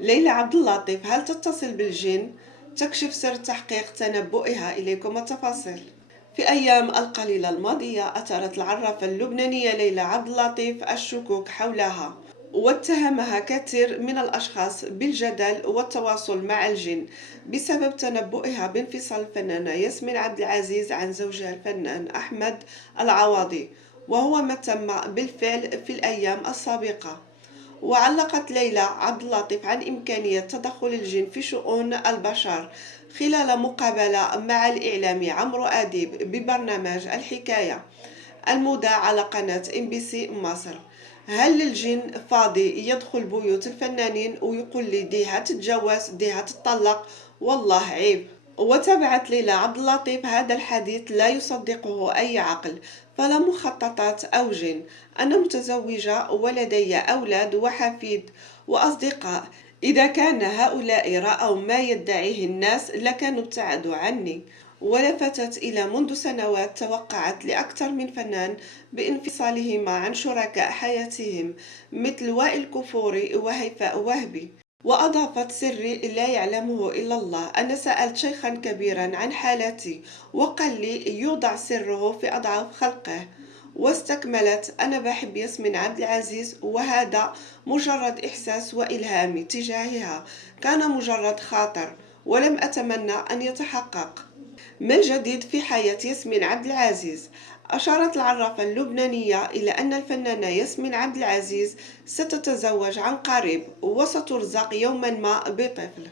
ليلى عبد اللطيف هل تتصل بالجن؟ تكشف سر تحقيق تنبؤها. إليكم التفاصيل. في أيام القليلة الماضية أثارت العرافة اللبنانية ليلى عبد اللطيف الشكوك حولها، واتهمها كثير من الأشخاص بالجدل والتواصل مع الجن بسبب تنبؤها بانفصال الفنانة ياسمين عبد العزيز عن زوجها الفنان أحمد العوضي، وهو ما تم بالفعل في الأيام السابقة. وعلقت ليلى عبد اللطيف عن إمكانية تدخل الجن في شؤون البشر خلال مقابلة مع الإعلامي عمرو أديب ببرنامج الحكاية المذاع على قناة MBC مصر. هل الجن فاضي يدخل بيوت الفنانين ويقول لي دي هتتجوز دي هتطلق؟ والله عيب. وتابعت ليلى عبد اللطيف: هذا الحديث لا يصدقه أي عقل، فلا مخططات أو جن. أنا متزوجة ولدي أولاد وحفيد وأصدقاء. إذا كان هؤلاء رأوا ما يدعيه الناس لكانوا ابتعدوا عني. ولفتت إلى منذ سنوات توقعت لأكثر من فنان بانفصالهما عن شركاء حياتهم مثل وائل كفوري وهيفاء وهبي. وأضافت: سري لا يعلمه إلا الله. أنا سألت شيخا كبيرا عن حالتي وقال لي يوضع سره في أضعاف خلقه. واستكملت: أنا بحب ياسمين عبد العزيز وهذا مجرد إحساس وإلهامي تجاهها، كان مجرد خاطر ولم أتمنى أن يتحقق. ما الجديد في حياة ياسمين عبد العزيز؟ أشارت العرافة اللبنانية إلى أن الفنانة ياسمين عبد العزيز ستتزوج عن قريب وسترزق يوما ما بطفل.